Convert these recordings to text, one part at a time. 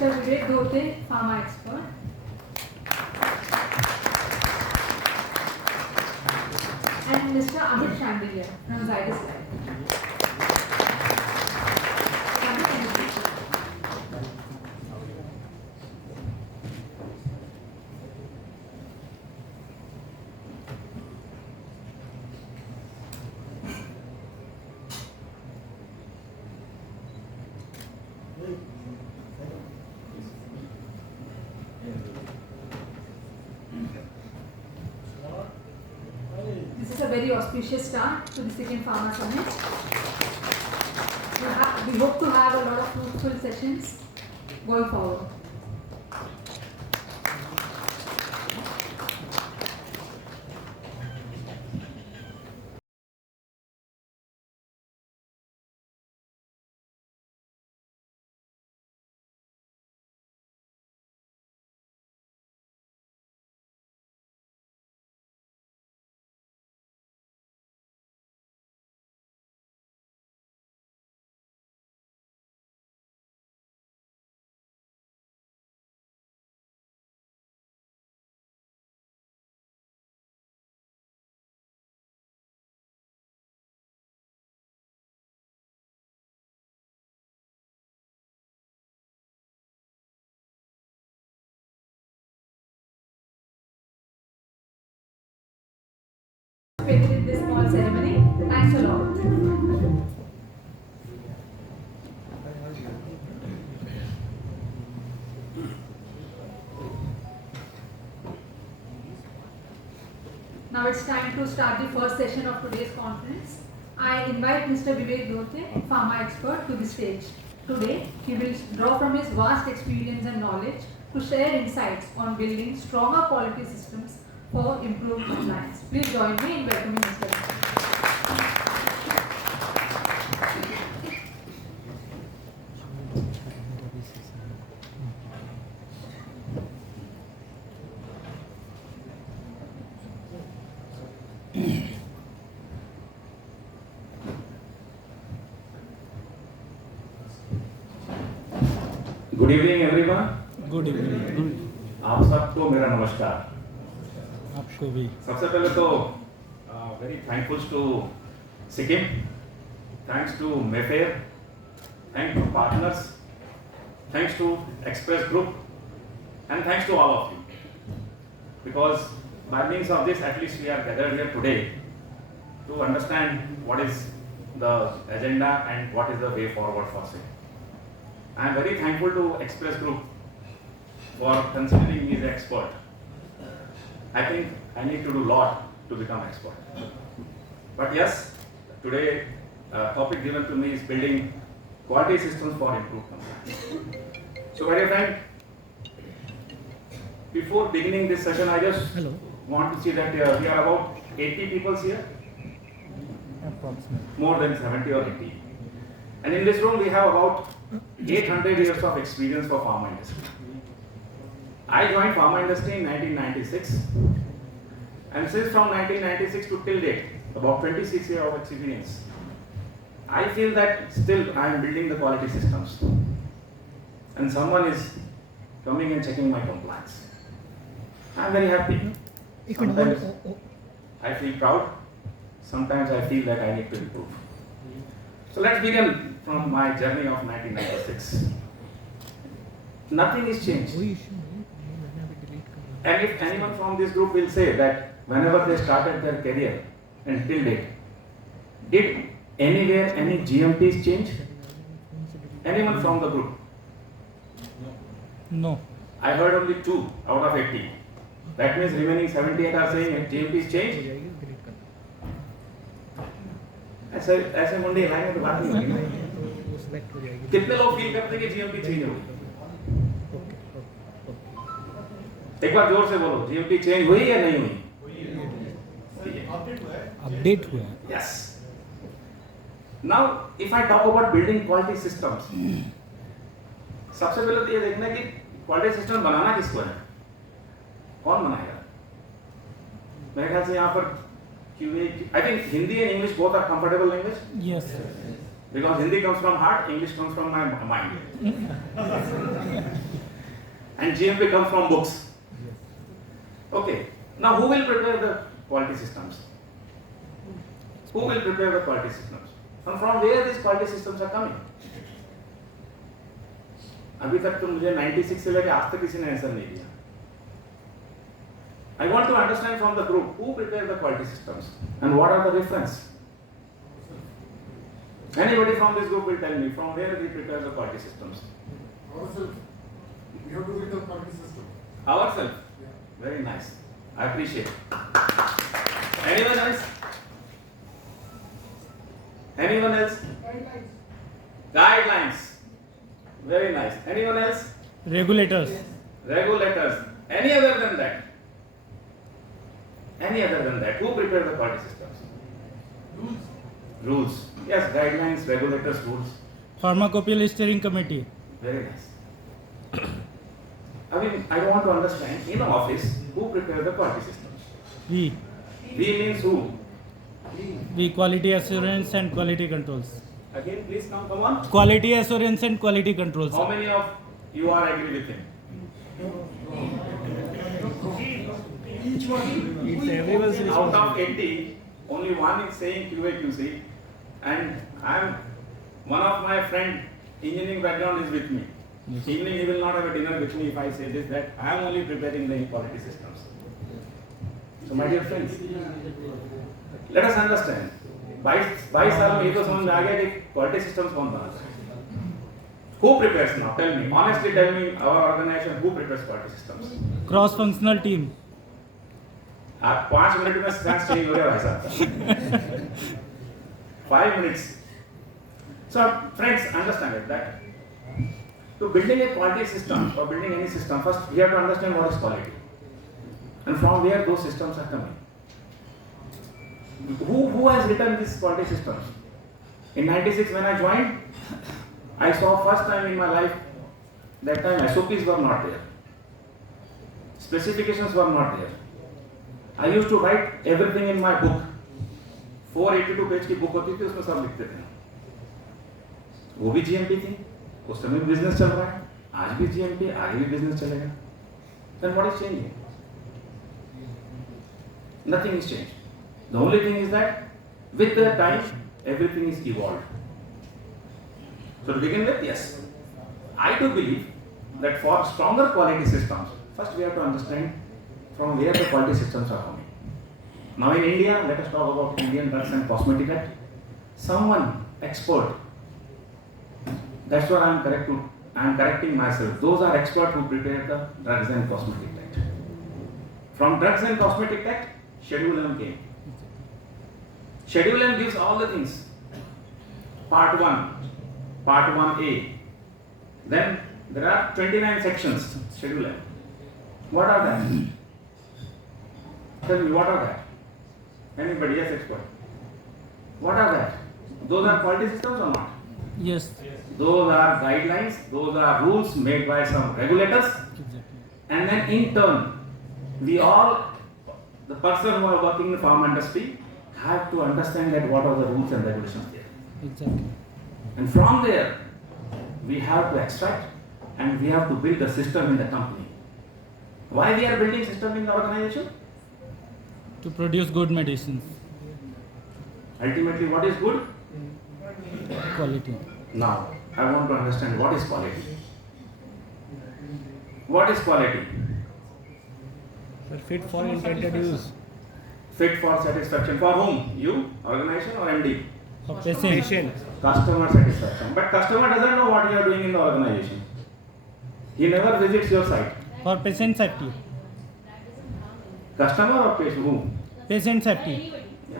Mr. Vivek Dhote, Pharma expert. And Mr. Amit Shandilya from Zydus. This is a very auspicious start to the Sikkim Pharma Summit. We hope to have a lot of fruitful sessions going forward. In this small ceremony. Thanks a lot. Now it's time to start the first session of today's conference. I invite Mr. Vivek Dhote, Pharma expert, to the stage. Today, he will draw from his vast experience and knowledge to share insights on building stronger quality systems for improved compliance. Please join me in welcoming Mr. Dhote. Good evening everyone. Good evening. आप सबको मेरा नमस्कार। आपको भी। सबसे पहले तो very thankful to Sikkim, thanks to Mayfair, thanks to partners, thanks to express group, and thanks to all of you, because by means of this at least we are gathered here today to understand what is the agenda and what is the way forward for Sikkim. I am very thankful to Express Group for considering me as an expert. I think I need to do a lot to become expert. But yes, today topic given to me is building quality systems for improved compliance. So my dear friend, before beginning this session, I just want to see that we are about 80 people here. Approximately. More than 70 or 80. And in this room we have about 800 years of experience for pharma industry. I joined pharma industry in 1996, and since from 1996 to till date, about 26 years of experience, I feel that still I am building the quality systems, and someone is coming and checking my compliance. I am very happy. Sometimes I feel proud, sometimes I feel that I need to improve. So let's begin from my journey of 1996. Nothing is changed. And if anyone from this group will say that whenever they started their career until date, did anywhere any GMPs change? Anyone from the group? No. I heard only 2 out of 80. That means remaining 78 are saying GMPs change. ऐसे मुंडे line में तो बात नहीं होगी ना। कितने लोग feel करते हैं कि GMP चेंज होगी? एक बार जोर से बोलो, GMP चेंज हुई या नहीं हुई? अपडेट हुआ है। Yes. Now, if I talk about building quality systems, सबसे पहले तो ये देखना कि quality system बनाना किसको है? कौन बनाएगा? मेरे ख्याल से यहाँ पर I think Hindi and English both are comfortable language. Yes. Because Hindi comes from heart, English comes from my mind. and GMP comes from books. Okay. Now who will prepare the quality systems? Who will prepare the quality systems? And from where these quality systems are coming? अभी तक तो मुझे 96 से लेकर आज तक किसी ने आंसर नहीं दिया. I want to understand from the group who prepare the quality systems and what are the reference. Anybody from this group will tell me from where we prepare the quality systems. Ourselves. We have to build the quality system. Ourselves. Very nice. I appreciate it. Anyone else? Anyone else? Guidelines. Very nice. Anyone else? Regulators. Regulators. Any other than that? Any other than that? Who prepare the quality systems? Rules. Yes, guidelines, regulators, rules. Pharmacopoeia steering committee. Very nice. I mean, I want to understand in the office who prepare the quality systems. We. We means who? We quality assurance and quality controls. Again, please come on. Quality assurance and quality controls. How many of you are agree with him? It's everyone's Out of 80, only one is saying QA/QC, and one of my friend engineering background is with me. Yes. Evening he will not have a dinner with me if I say this, that I am only preparing the quality systems. So my dear friends, let us understand. 22 साल में ये तो समझ में आ गया कि quality systems कौन बनाता है? Who prepares now? Tell me. Honestly, tell me our organization who prepares quality systems? Cross-functional team. आप 5 मिनट में स्क्रैच चाहिए हो गया भाई साहब. 5 minutes. So friends, understand it that to building a quality system or building any system, first we have to understand what is quality and from where those systems are coming. Who has written these quality systems? In 96 when I joined, I saw first time in my life, that time SOPs were not there. Specifications were not there. I used to write everything in my book. 482 page की book होती थी, उसमें सब लिखते थे. वो भी GMP थी, उस समय भी बिजनेस चल रहा है, आज भी GMP, आगे भी बिजनेस चलेगा. Then what is changing? Nothing is changed. The only thing is that with the time, everything is evolved. So to begin with, yes, I do believe that for stronger quality systems, first we have to understand from where the quality systems are coming. Now in India, let us talk about Indian Drugs and Cosmetic Act. Someone expert, that's what I am correcting myself. Those are experts who prepare the Drugs and Cosmetic Act. From Drugs and Cosmetic Act, Schedule M came. Schedule M gives all the things. Part 1, Part 1A. Then there are 29 sections. Schedule M. What are that? Tell me, what are that? Anybody? Yes, expert. What are that? Those are quality systems or not? Yes. Those are guidelines. Those are rules made by some regulators. Exactly. And then in turn, we all, the person who are working in the pharma industry, have to understand that what are the rules and regulations there. Exactly. And from there, we have to extract and we have to build a system in the company. Why we are building system in the organization? To produce good medicines. Ultimately, what is good? Quality. Now, I want to understand what is quality. What is quality? Fit for intended use. Fit for satisfaction. For whom? You, organization or MD? For patient. Customer satisfaction. But customer doesn't know what you are doing in the organization. He never visits your site. For patient safety. Customer or patient? Whom? Patient safety. Yeah.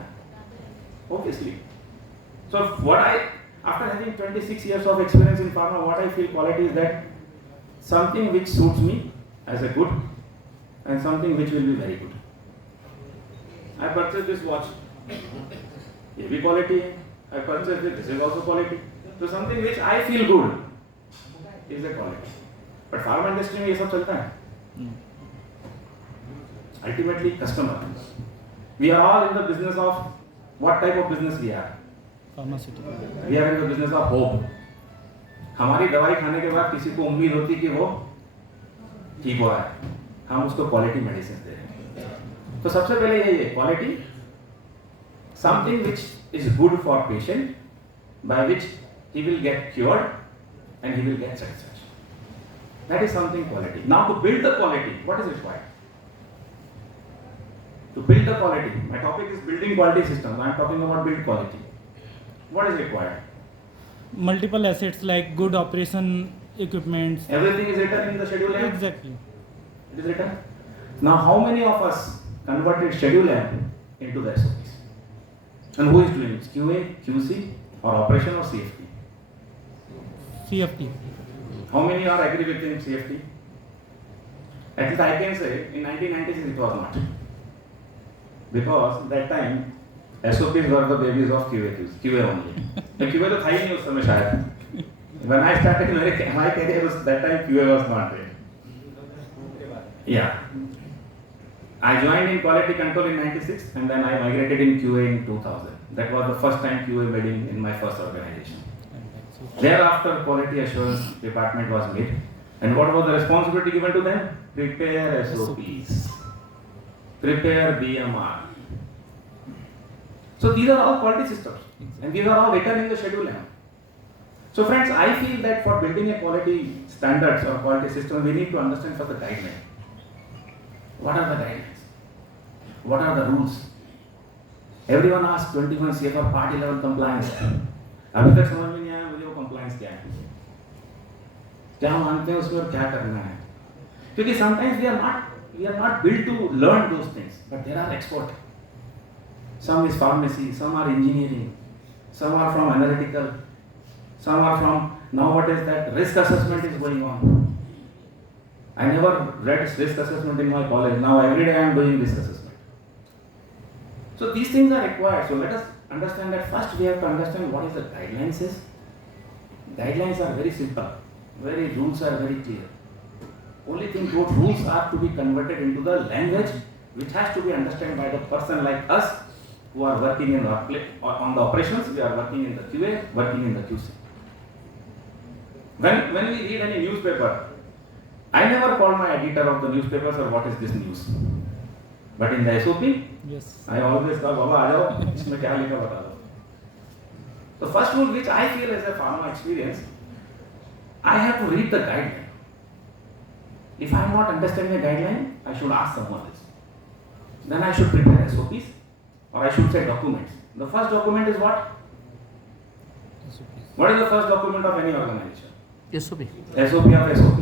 Obviously. So after having 26 years of experience in pharma, what I feel quality is that something which suits me as a good and something which will be very good. I purchased this watch. ये भी quality है. I purchased it. This is also quality. So something which I feel good is a quality. But pharma industry में ये सब चलता है. Ultimately, customer. We are all in the business of what type of business we are. Pharmaceutical. We are in the business of hope. हमारी दवाई खाने के बाद किसी को उम्मीद होती कि वो ठीक हो रहा है, हम उसको क्वालिटी मेडिसिन दे रहे हैं। तो सबसे पहले यही है quality, something which is good for patient, by which he will get cured and he will get satisfaction. That is something quality. Now to build the quality, what is required? To build the quality, my topic is building quality systems. I am talking about build quality. What is required? Multiple assets like good operation equipments. Everything is written in the schedule M. Exactly. It is written. Now how many of us converted schedule M into the SOPs? And who is doing it? QA, QC or operation or CFT? CFT. How many are agree with him CFT? At least I can say in 1996 it was not. Because that time SOPs were the babies of QA only. The QA तो था ही नहीं उस समय शायद. When I started my career was that time QA was not there. Yeah. I joined in quality control in 96 and then I migrated in QA in 2000. That was the first time QA made in my first organization. Thereafter, quality assurance department was made, and what was the responsibility given to them? Prepare SOPs, prepare BMR. So these are all quality systems, and these are all written in the schedule M. So friends, I feel that for building a quality standards or quality system, we need to understand first the guidelines. What are the guidelines? What are the rules? Everyone asks 21 CFR Part 11 compliance. अभी तक समझ में नहीं आया मुझे वो compliance क्या है, क्या मानते हैं उसमें और क्या करना है, क्योंकि sometimes we are not built to learn those things, but there are experts. Some is pharmacy, some are engineering, some are from analytical, some are from nowadays that risk assessment is going on. I never read risk assessment in my college. Now every day I am doing risk assessment. So these things are required. So let us understand that first we have to understand what is the guidelines is. Guidelines are very simple. Rules are very clear. Only thing those rules are to be converted into the language which has to be understood by the person like us who are working in on the operations, we are working in the QA, working in the QC. When we read any newspaper, I never call my editor of the newspapers or what is this news. But in the SOP, Yes. I always call Baba aa jao, isme kya likha bata do. The first rule which I feel as a pharma experience, I have to read the guideline. If I am not understanding the guideline, I should ask someone else. Then I should prepare SOPs, or I should say documents. The first document is what? What is the first document of any organization? SOP. SOP of SOP.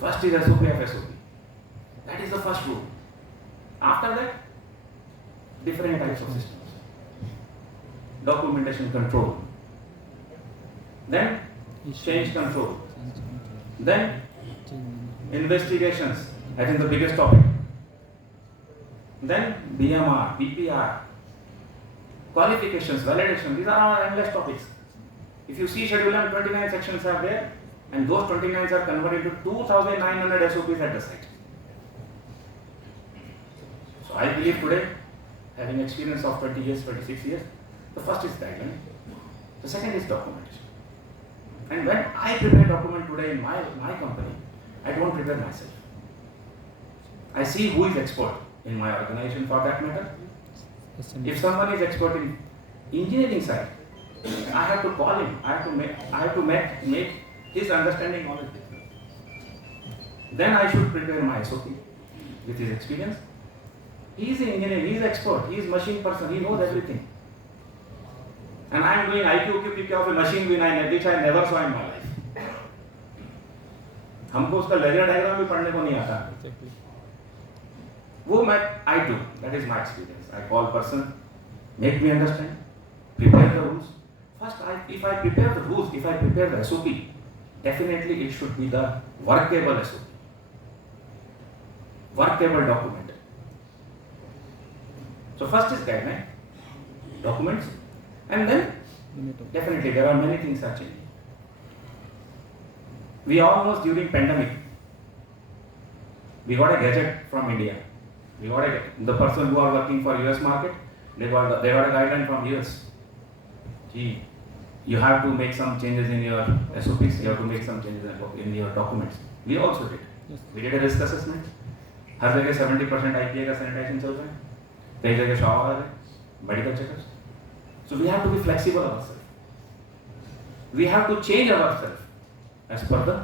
First is SOP of SOP. That is the first rule. After that, different types of systems. Documentation control. Then change control. Then investigations. I think the biggest topic. Then BMR, PPR, qualifications, validation. These are all endless topics. If you see schedule and 29 sections are there, and those 29s are converted to 2,900 SOPs at the site. So I believe today, having experience of 20 years, 26 years, the first is guideline, the second is documentation. And when I prepare document today in my company, I don't prepare myself. I see who is expert in my organization for that matter. If someone is expert in engineering side, I have to call him. I have to make his understanding knowledge different. Then I should prepare my SOP with his experience. He is an engineer, he is expert, he is machine person, he knows everything. And I am doing IQ of a machine which I never saw in my life. हमको उसका laser diagram भी पढ़ने को नहीं आता. वो मैं I do. That is my experience. I call person, make me understand, prepare the rules. First, if I prepare the rules, if I prepare the SOP, definitely it should be the workable SOP, workable document. So first is guideline, documents, and then definitely there are many things are changing. We almost during pandemic, we got a gadget from India. We got the person who are working for US market, they got a guideline from US. Gee, You have to make some changes in your SOPs, you have to make some changes in your documents. We also did. Yes. We did a risk assessment. हर जगह 70% IPA का sanitisation चल रहा है, कई जगह shower है, medical checkups. So we have to be flexible ourselves. We have to change ourselves as per the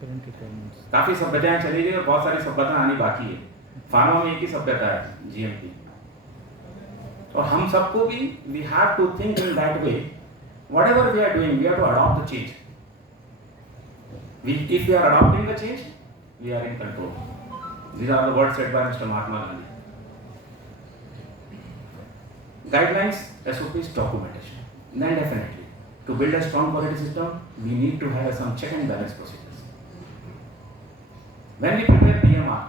Current requirements. काफी सभ्यताएं चली गई और बहुत सारी सभ्यता आनी बाकी है. फार्मा में एक ही सभ्यता है, GMP. और हम सबको भी we have to think in that way. Whatever we are doing, we have to adopt the change. If we are adopting the change, we are in control. These are the words said by Mr. Mahatma Gandhi. Guidelines, SOPs, documentation. Then definitely, to build a strong quality system, we need to have some check and balance procedures. When we prepare BMR,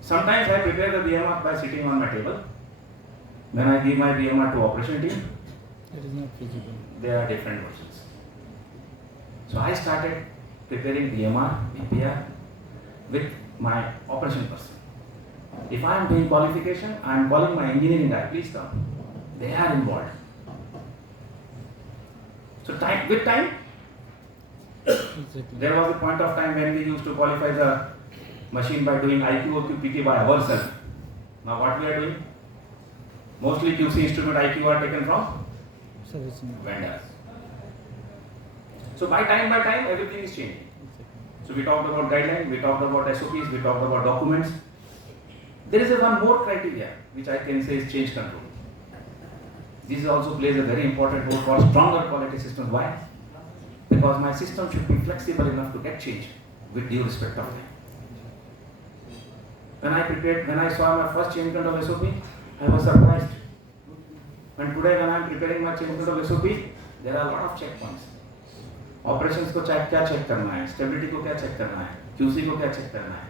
sometimes I prepare the BMR by sitting on my table. When I give my BMR to operation team, It is not feasible. there are different versions. So I started preparing BMR, BPR with my operation person. If I am doing qualification, I am calling my engineering guy, please come. They are involved. So with time, Exactly. there was a point of time when we used to qualify the machine by doing IQ, OQ, PT by ourselves. Now what we are doing? Mostly QC instrument IQ are taken from Servicing. vendors. So by time, everything is changing. Exactly. So we talked about guidelines, we talked about SOPs, we talked about documents. There is one more criteria which I can say is change control. This also plays a very important role for stronger quality systems. Why? Because my system should be flexible enough to get change with due respect of time. When I saw my first change control SOP, I was surprised. And today when I am preparing my change control SOP, there are a lot of checkpoints. Operations को क्या check करना है, stability को क्या check करना है, QC को क्या check करना है.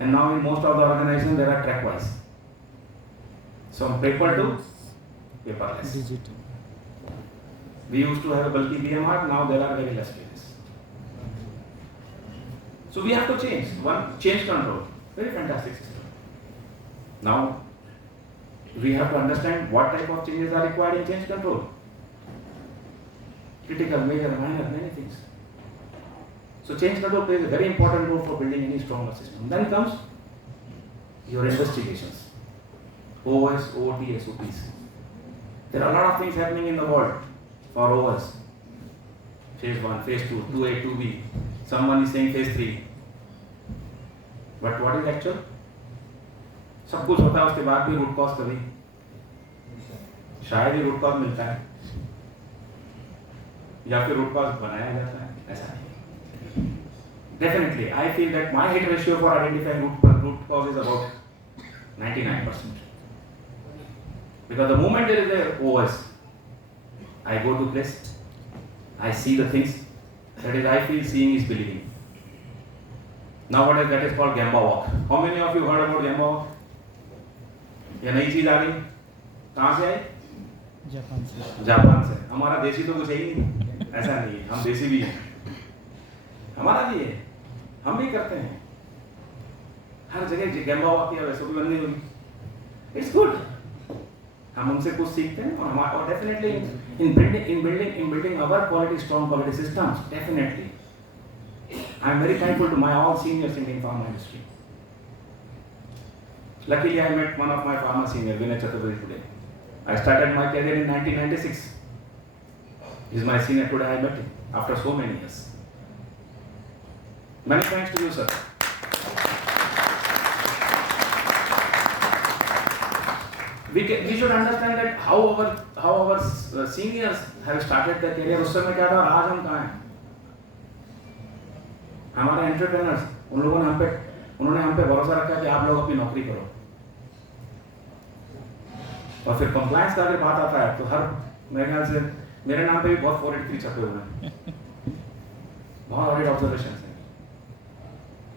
And now in most of the organizations there are track wise. From paper to paperless. Digital. We used to have a bulky BMR, now there are very less pages. So we have to change. One, change control. Very fantastic system. Now, we have to understand what type of changes are required in change control. Critical, major, minor, many things. So change control plays a very important role for building any stronger system. Then comes your investigations. OS, OT, SOPs. There are a lot of things happening in the world for OS. Phase 1, phase 2, 2A, 2B. Someone is saying phase 3. But what is actual? सब कुछ होता है, उसके बाद भी root cause कभी शायद ही root cause मिलता है या फिर रूट कॉज बनाया जाता है, ऐसा नहीं. Definitely, I feel that my hit ratio for identifying root cause is about 99%. Because the moment there is a OS, I go to place, I see the things, that is, I feel seeing is believing. Nowadays that is called Gamba walk. How many of you heard about Gamba walk? ये नई चीज आ गई, कहाँ से आई? Japan से. हमारा देसी तो कुछ है ही नहीं, ऐसा नहीं है, हम देसी भी हैं, हमारा भी है, हम भी करते हैं. हर जगह गैम्बा वॉक की वैसे भी बननी होगी. It's good. हम उनसे कुछ सीखते हैं और हमारा और definitely in building our quality strong quality systems, definitely I am very thankful to my all seniors in pharma industry. Luckily I met one of my pharma senior, Vinay Chaturvedi, today. I started my career in 1996. He is my senior today. I met him after so many years. Many thanks to you, sir. We should understand that how our seniors have started their career. उस समय क्या था और आज हम कहाँ हैं? हमारे एंटरप्रेन्योर्स, उन्होंने हम पे भरोसा रखा कि आप लोग अपनी नौकरी करो. और फिर कंप्लायंस का अगर बात आता है तो हर मेरे ख्याल से मेरे नाम पे भी बहुत 483 छपे हुए हैं, बहुत ऑडिट ऑब्जर्वेशंस हैं.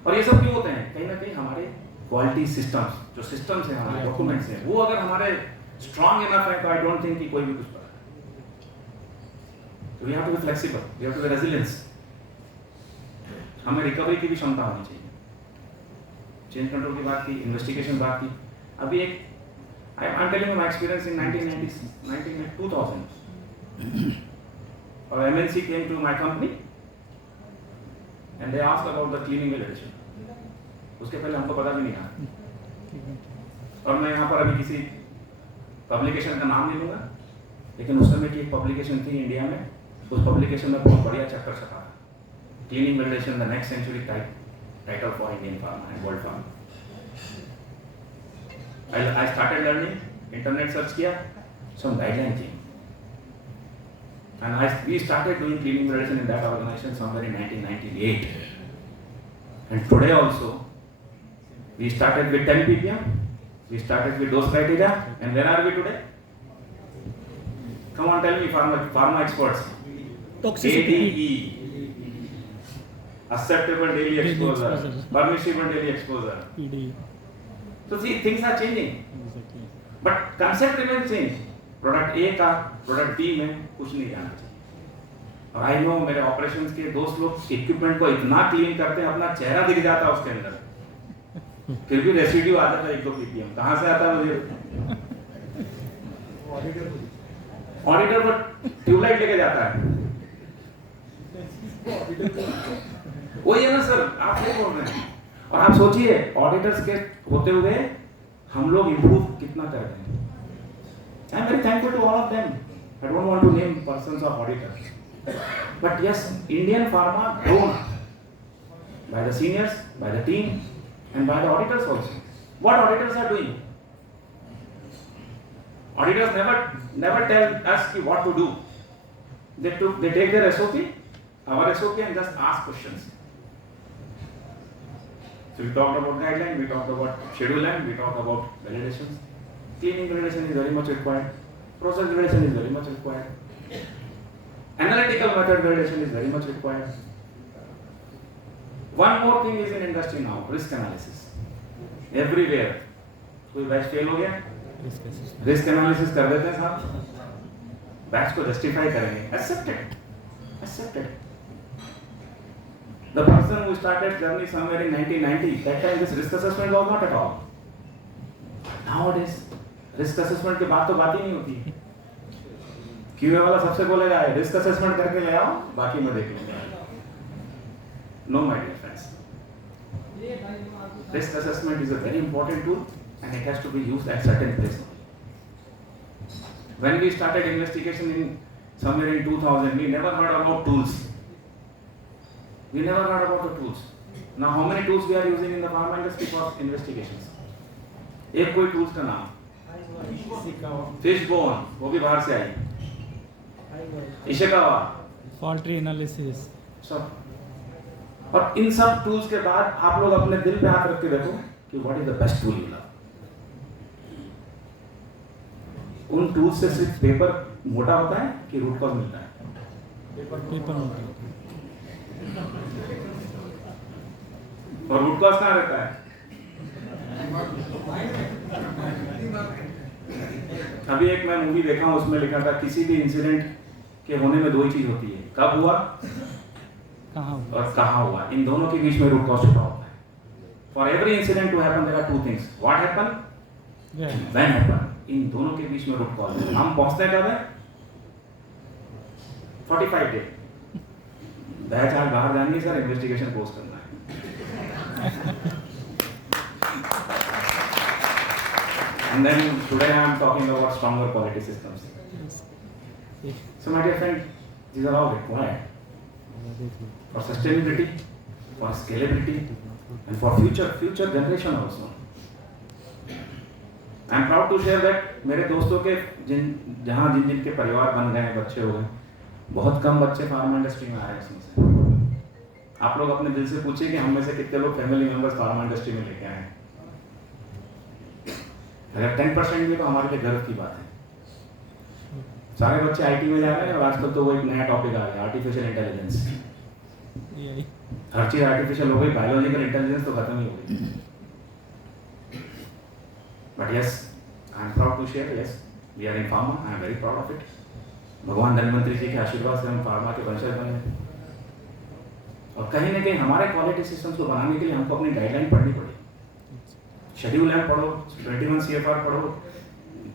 और ये सब क्यों होते हैं? कहीं ना कहीं हमारे क्वालिटी सिस्टम्स, जो सिस्टम्स हैं, हमारे डॉक्यूमेंट्स हैं, वो अगर हमारे स्ट्रॉन्ग इनफ है तो आई डोंट थिंक कि कोई भी कुछ पता है. तो we have to be flexible, we have to be resilience. हमें रिकवरी की भी क्षमता होनी चाहिए. चेंज कंट्रोल की बात की, इन्वेस्टिगेशन बात की. अभी एक आई am telling my experience in 2000. or MNC came to my company and they asked about the cleaning validation. उसके पहले हमको पता भी नहीं था। और मैं यहाँ पर अभी किसी पब्लिकेशन का नाम नहीं लूँगा, लेकिन उस समय की एक पब्लिकेशन थी इंडिया में, उस पब्लिकेशन में बहुत बढ़िया चैप्टर छपा था, cleaning validation the next century title for Indian pharma and world pharma. I started learning, internet search किया, some guideline came, and we started doing cleaning validation in that organization somewhere in 1998, and today also we started with 10 ppm, we started with those criteria, and where are we today? Come on, tell me, pharma experts. Toxicity. ADE, acceptable daily exposure, permissible daily exposure. PD. So see, things are changing, Exactly. but concept remains same. Product ए का product B में कुछ नहीं जाना चाहिए। और I know मेरे operations के दोस्त लोग इक्विपमेंट को इतना क्लीन करते हैं, अपना चेहरा दिख जाता है उसके अंदर, फिर भी रेसिड्यू आता था 1-2 ppm। कहाँ से आता है मुझे? ऑडिटर पर ट्यूबलाइट लेके जाता है। वही है ना सर, आप सही बोल रहे हैं। और आप सोचिए ऑडिटर्स के होते हुए हम लोग इम्प्रूव कितना कर रहे हैं। I am very thankful to all of them. I don't want to name persons of auditors, but yes, Indian pharma grown by the seniors, by the team, and by the auditors also. What auditors are doing? Auditors never tell us what to do. They take their SOP, our SOP, and just ask questions. So we talked about guideline, we talked about schedule, and we talked about validations. Cleaning validation is very much required. Process validation is very much required. Analytical method validation is very much required. One more thing is in industry now, risk analysis. Everywhere. कोई batch fail हो गया, risk analysis कर देते हैं साहब, batch को justify करेंगे, accepted. The person who started journey somewhere in 1990, that time this risk assessment was not at all. Nowadays, risk assessment के बाद तो बात ही नहीं होती। QA वाला सबसे बोलेगा रिस्क असेसमेंट करके ले आओ, बाकी मैं देख लूंगा। No, my dear friends. Risk assessment is a very important tool, and it has to be used at certain places. When we started investigation in somewhere in 2000, we never heard about tools. We never heard about the tools. Now, how many tools we are using in the pharma industry for investigations? एक कोई tools का नाम, Fishbone, वो भी बाहर से आई, Ishikawa, Fault tree analysis. सब। और इन सब टूल्स के बाद आप लोग अपने दिल पे हाथ रख के देखो कि what is the best tool you love. उन टूल्स से सिर्फ पेपर मोटा होता है कि रूट कॉज मिलता है? पेपर होता है। और रूट कॉज कहाँ रहता है? अभी एक मैं मूवी देखा हूँ, उसमें लिखा था किसी भी इंसिडेंट के होने में 2 ही चीज होती है, कब हुआ और कहाँ हुआ। इन दोनों के बीच में रूट कॉज छुपा होता है। For every incident to happen there are 2 things, what happen, when happen. इन दोनों के बीच में रूट कॉज है। हम पहुंचते कब है? 45 डे। बैच आज बाहर जाएंगे सर, इन्वेस्टिगेशन कोर्स करना है। And then today I am talking about stronger quality systems. So my dear friend, these are all required for sustainability, for scalability, and for future generation also. I am proud to share that मेरे दोस्तों के जिनके परिवार बन गए, बच्चे हो गए, बहुत कम बच्चे फार्मा इंडस्ट्री में आए हैं इसमें से। आप लोग अपने दिल से पूछिए कि हम में से कितने लोग फैमिली मेंबर्स फार्मा इंडस्ट्री में लेके आए हैं। अगर 10% भी तो हमारे लिए गर्व की बात है। सारे बच्चे आईटी में जा रहे हैं, और आजकल तो वो एक नया टॉपिक आ गया, आर्टिफिशियल इंटेलिजेंस। हर चीज आर्टिफिशियल हो गई, बायोलॉजिकल इंटेलिजेंस तो खत्म ही हो गई। But yes, I am proud to share, yes we are in pharma, I am very proud of it. भगवान धन्वंतरी जी के आशीर्वाद से हम फार्मा के वंशज बने हैं। और कहीं ना कहीं हमारे क्वालिटी सिस्टम्स को बनाने के लिए हमको अपनी गाइडलाइन पढ़नी पड़ी। शेड्यूल एम पढ़ो, 21 CFR पढ़ो,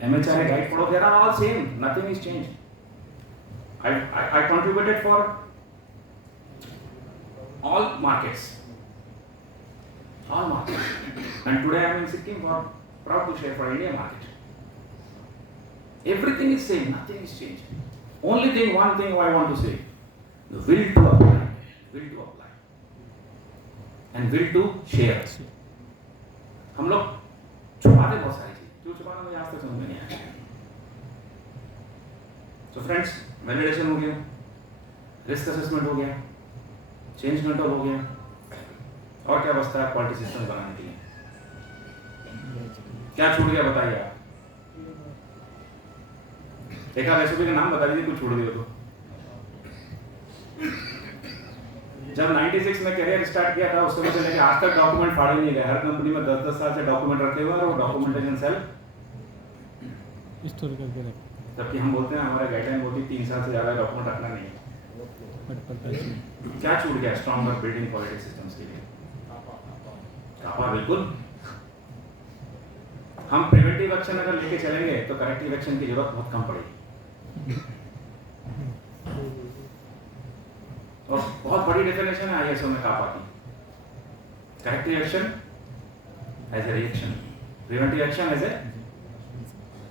MHRA गाइड पढ़ो, they are all same, nothing is change. I contributed for all markets. All markets. And today I am in Sikkim for proud to share for India market. Everything is same, nothing is changed. Only thing, one thing I want to say, the will to apply, and will to share. हम लोग छुपाते बहुत सारी चीज, जो छुपाना मुझे आज तक समझ में नहीं आया. So friends, वैलिडेशन हो गया, रिस्क असेसमेंट हो गया, चेंज कंट्रोल हो गया, और क्या बचता है क्वालिटी सिस्टम बनाने के लिए? क्या छूट गया बताइए आप? एक आप एसओपी का नाम बता दीजिए, कुछ छूट गया तो. जब 96 में करियर स्टार्ट किया था उस समय से लेकर आज तक डॉक्यूमेंट फाड़े नहीं गए. हर कंपनी में 10-10 साल से डॉक्यूमेंट रखे हुए हैं और वो डॉक्यूमेंटेशन सेल स्टोर करके रख. जबकि हम बोलते हैं हमारा गाइडलाइन बोलती 3 साल से ज़्यादा डॉक्यूमेंट रखना नहीं है. क्या छूट गया स्ट्रॉन्गर बिल्डिंग क्वालिटी सिस्टम्स के लिए? कापा बिल्कुल. हम प्रिवेंटिव एक्शन अगर लेके चलेंगे तो करेक्टिव एक्शन की जरूरत बहुत कम पड़ेगी. और बहुत बड़ी डेफिनेशन है आईएसओ में कापा की. Corrective action as a reaction, preventive action as a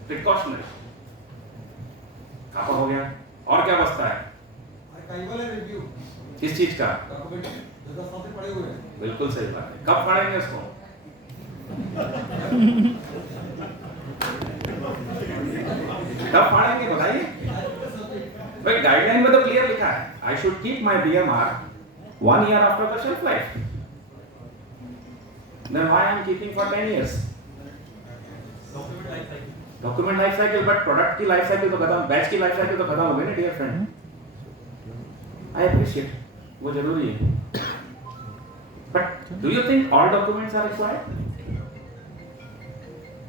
precautionary. CAPA हो गया. और क्या बचता है? किस चीज का? बिल्कुल सही बात है. कब फाड़ेंगे उसको? कब फाड़ेंगे बताइए? भाई गाइडलाइन में तो क्लियर लिखा है, I should keep my BMR 1 year after the shelf life. Then why I am keeping for 10 years? Document life cycle, but product की लाइफ साइकिल तो खत्म, बैच की लाइफ साइकिल तो खत्म हो गई ना डियर फ्रेंड. आई अप्रिशिएट, वो जरूरी है. But do you think all documents are required?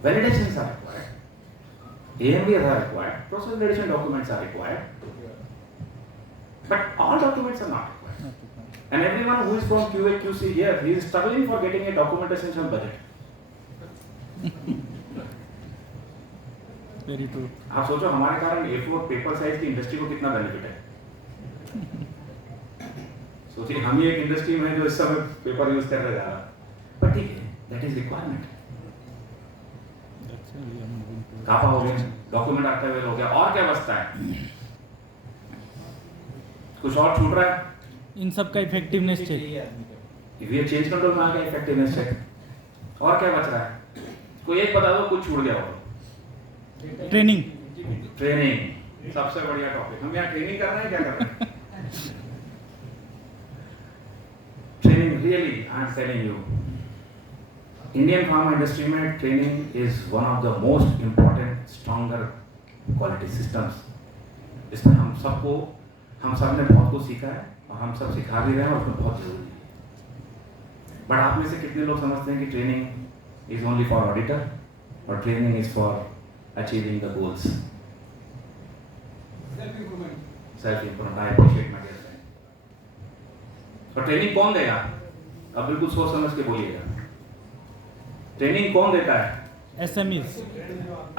Validations are required, AMVs are required, process validation documents are required, but all documents are not required. And everyone who is from QA QC here, he is struggling for getting a documentation budget. Very true. आप सोचो हमारे कारण A4 paper size की industry को कितना benefit है. सोचिए हम ही एक इंडस्ट्री में जो इस समय पेपर यूज कर रहे जा रहा है, पर ठीक है, दैट इज रिक्वायरमेंट. कापा हो गया, डॉक्यूमेंट आर्काइवल हो गया. और क्या बचता है? कुछ और छूट रहा है? इन सब का इफेक्टिवनेस चेक. ये चेंज कंट्रोल में आ गया, इफेक्टिवनेस चेक. और क्या बच रहा है? कोई एक बता दो कुछ छूट गया हो. ट्रेनिंग. ट्रेनिंग सबसे बढ़िया टॉपिक. हम यहाँ ट्रेनिंग कर रहे हैं, क्या कर रहे हैं? Training really I am telling you, Indian pharma industry में training is one of the most important stronger quality systems. इसमें हम सब ने बहुत कुछ सीखा है और हम सब सिखा भी रहे हैं और उसमें बहुत जरूरी है. बट आप में से कितने लोग समझते हैं कि training is only for auditor और training is for achieving the goals? Self improvement. I appreciate my dear friend. और ट्रेनिंग कौन देगा? अब बिल्कुल सोच समझ के बोलिएगा. ट्रेनिंग कौन देता है? SMEs.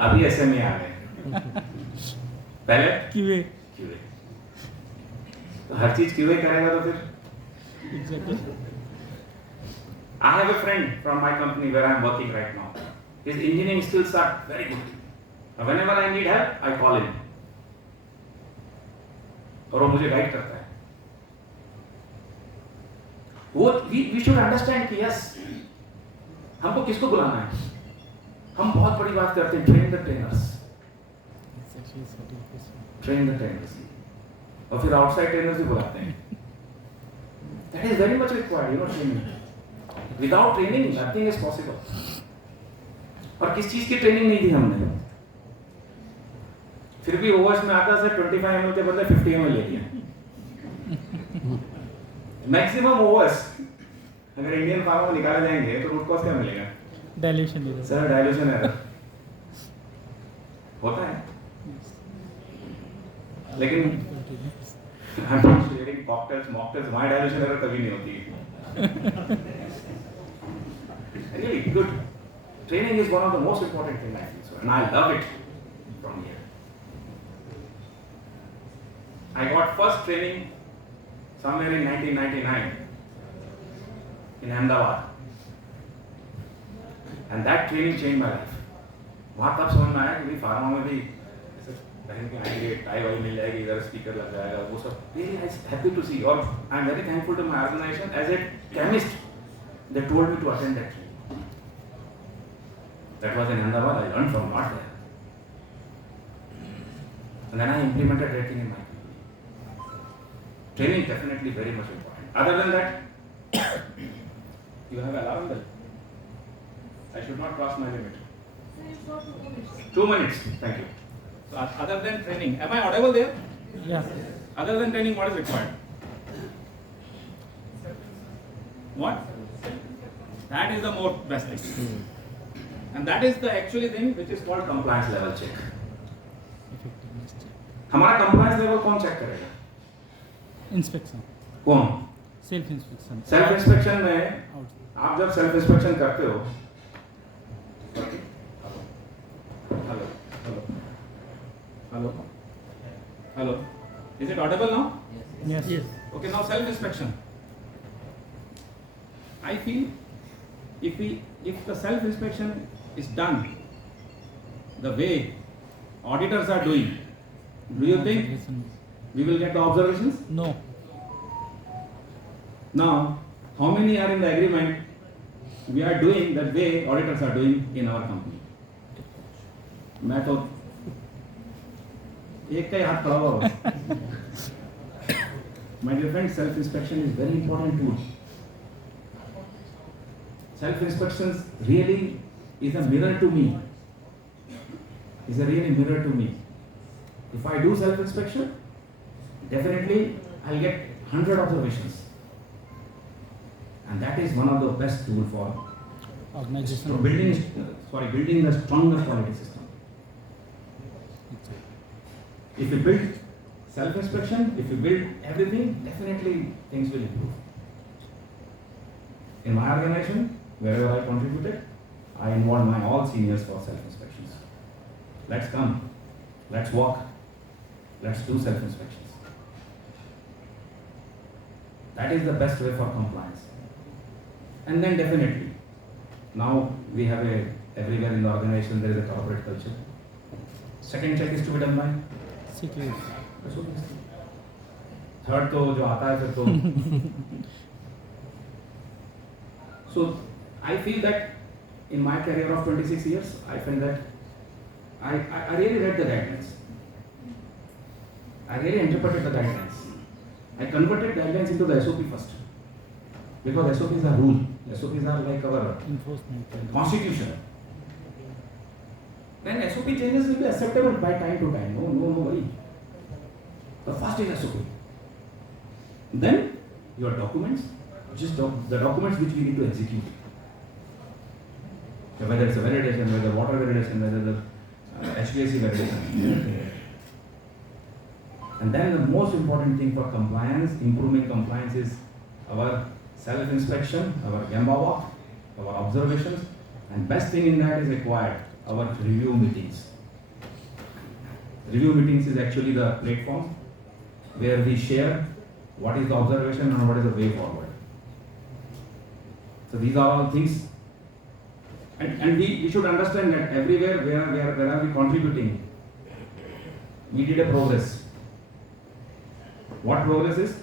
अभी SME आ गए, पहले QA. तो हर चीज QA करेगा तो फिर Exactly. I have a friend from my company where I am working right now. His engineering skills are very good. Whenever I need help, I call him. और वो मुझे गाइड करता है. वो we should understand कि yes, हमको किसको बुलाना है. हम बहुत बड़ी बात करते हैं, train the trainers, train the trainers, और फिर आउटसाइड ट्रेनर्स भी बुलाते हैं. That is very much required, you know. Training, without training nothing is possible. और किस चीज की ट्रेनिंग नहीं दी हमने? फिर भी ओवर्स में आता है 25 ml के बदले 50 ml ले लिया. मैक्सिमम ओवर्स अगर इंडियन फार्मा में निकाले जाएंगे तो रूट कॉज क्या मिलेगा? Dilution error. Sir dilution error होता है. लेकिन शेयरिंग कॉकटेल्स मॉकटेल्स, वहाँ डायल्यूशन एरर कभी नहीं होती. Really good. Training is one of the most important thing I think so, and I love it from here. I got first training somewhere in 1999 in Ahmedabad. And that training changed my life. वहाँ तब समझ में आया कि pharma में भी ऐसे पहन के आएंगे, टाई वाई मिल जाएगी, इधर स्पीकर लग जाएगा, वो सब really happy to see. और I am very thankful to my organization. As a chemist, they told me to attend that training. That was in Ahmedabad. I learned from lot there. And then I implemented everything in my company. Training definitely very much important. Other than that, you have alarm bell. I should not cross my limit. 2 minutes. Thank you. So other than training, am I audible there? Yeah. Other than training, what is required? What? That is the more best thing. And that is the actually thing which is called compliance level check. हमारा compliance level कौन check करेगा? Inspection. कौन? Self inspection. Self inspection में आप जब self inspection करते हो, hello, hello, hello, hello, is it audible now? Yes. Yes. Okay, now self inspection. I feel if the self inspection is done the way auditors are doing, do you think we will get the observations? No. Now, how many are in the agreement we are doing that way auditors are doing in our company? मैं तो एक का ही हाथ पड़ा हुआ बस. My dear friend, self inspection is very important tool. Self inspection really is a mirror to me. Is a really mirror to me. If I do self inspection, definitely I'll get 100 observations. And that is one of the best tool for Organization. building a stronger quality system. If you build self-inspection, if you build everything, definitely things will improve. In my organization, wherever I contributed, I involved my all seniors for self-inspections. Let's come, let's walk, let's do self-inspections. That is the best way for compliance. And then definitely, now we have everywhere in the organization there is a corporate culture. Second check is to be done by Security. Third तो जो आता है फिर तो so I feel that in my career of 26 years I felt that I really read the guidelines. I really interpreted the guidelines. I converted guidelines into the SOP first because SOPs are rule. SOPs are like our Enforcement. constitution. Then SOP changes will be acceptable by time to time. No worry. The first is SOP. Then your documents, the documents which we need to execute. So whether it's a validation, whether water validation, whether the HVAC validation. And then the most important thing for compliance, improving compliance is our self-inspection, our Gemba walk, our observations, and best thing in that is required, our review meetings. Review meetings is actually the platform where we share what is the observation and what is the way forward. So these are all things, and we should understand that everywhere where are we contributing, we did a progress. What progress is?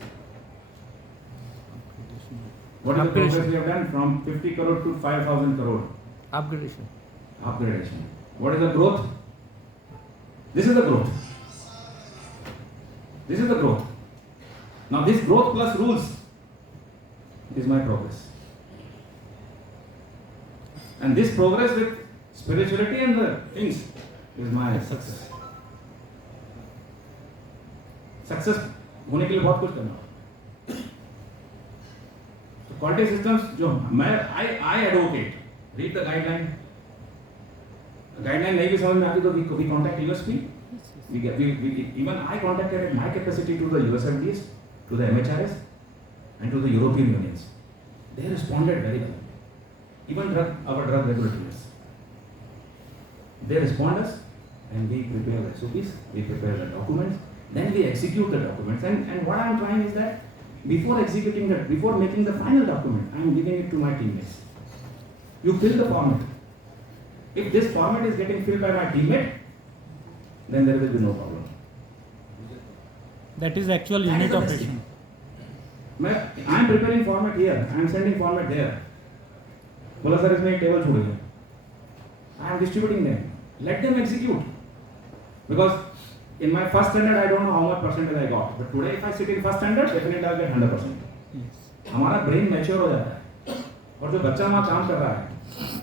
What is the progress we have done from 50 crore to 5,000 crore? Upgradation. What is the growth? This is the growth. This is the growth. Now this growth plus rules is my progress. And this progress with spirituality and the things is my success. Success होने के लिए बहुत कुछ करना होगा. तो quality systems जो I advocate, read the guideline. Guideline नहीं भी समझ में आती तो we contact USP. Even I contacted at my capacity to the USFDs, to the MHRS, and to the European Unions. They responded very well. Even our drug regulators. They respond us, and we prepare the SOPs, we prepare the documents, Then we execute the documents. And what I'm trying is that before executing that, before making the final document, I'm giving it to my teammates. You fill the format. If this format is getting filled by my teammate, then there will be no problem. That is actual That is unit the best operation. thing. I am preparing format here, I am sending format there. बोला sir इसमें एक table छोड़ गया. I am distributing them. Let them execute. Because in my first standard I don't know how much percentage I got. But today if I sit in first standard, definitely I'll get 100%. Yes. हमारा brain mature हो जाता है. और जो बच्चा वहाँ काम कर रहा है,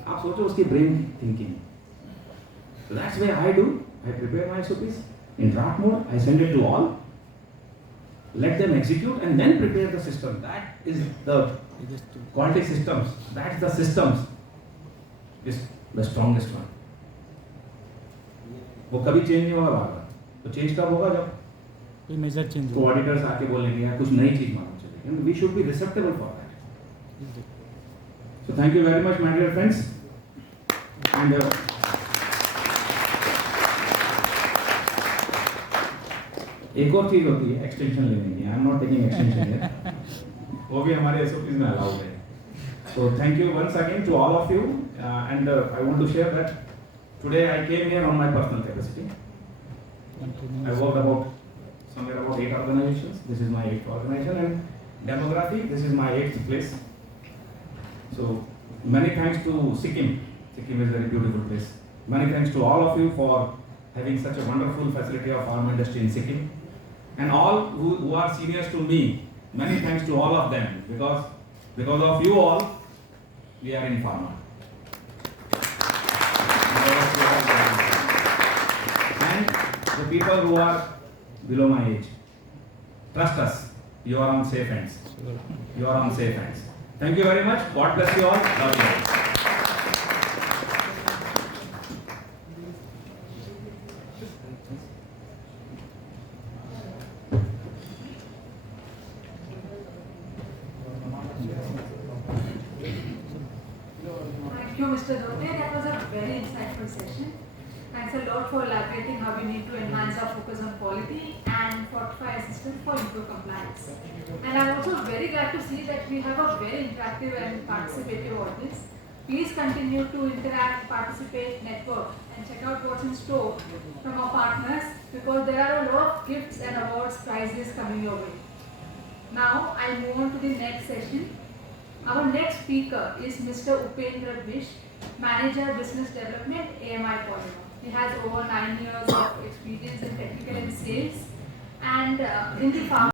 आप सोचो उसकी brain thinking. So that's why I do. I prepare my SOPs in draft mode. I send it to all. Let them execute and then prepare the system. That is the quality systems. That's the systems. Is the strongest one. वो कभी change नहीं होगा बार-बार. तो change कब होगा जब कोई मेजर चेंज तो ऑडिटर्स आके बोलेंगे या कुछ नई चीज मालूम चलेगी. And we should be receptible for that. So thank you very much, my dear friends. And एक और चीज होती है एक्सटेंशन लेने की. I am not taking extension here. वो भी हमारे एसओपीज में अलाउड है. So thank you once again to all of you. And I want to share that today I came here on my personal capacity. I worked about somewhere about 8 organizations. This is my 8th organization, and demography, this is my 8th place. So many thanks to Sikkim. Sikkim is a very beautiful place. Many thanks to all of you for having such a wonderful facility of pharma industry in Sikkim. And all who are seniors to me, many thanks to all of them, because of you all, we are in pharma. And the people who are below my age, trust us, you are on safe hands. You are on safe hands. Thank you very much. God bless you all. Love you all. Thank you, Mr. Dhote. That was a very insightful session. Thanks a lot for elaborating how we need to enhance our focus on quality and fortify our system for improved compliance. And I'm also very glad to see that we have a very interactive and participative audience. Please continue to interact, participate, network, and check out what's in store from our partners, because there are a lot of gifts and awards, prizes coming your way. Now I'll move on to the next session. Our next speaker is Mr. Upendra Bish, Manager Business Development, AMI Polymer. He has over 9 years of experience in technical and sales and in the pharma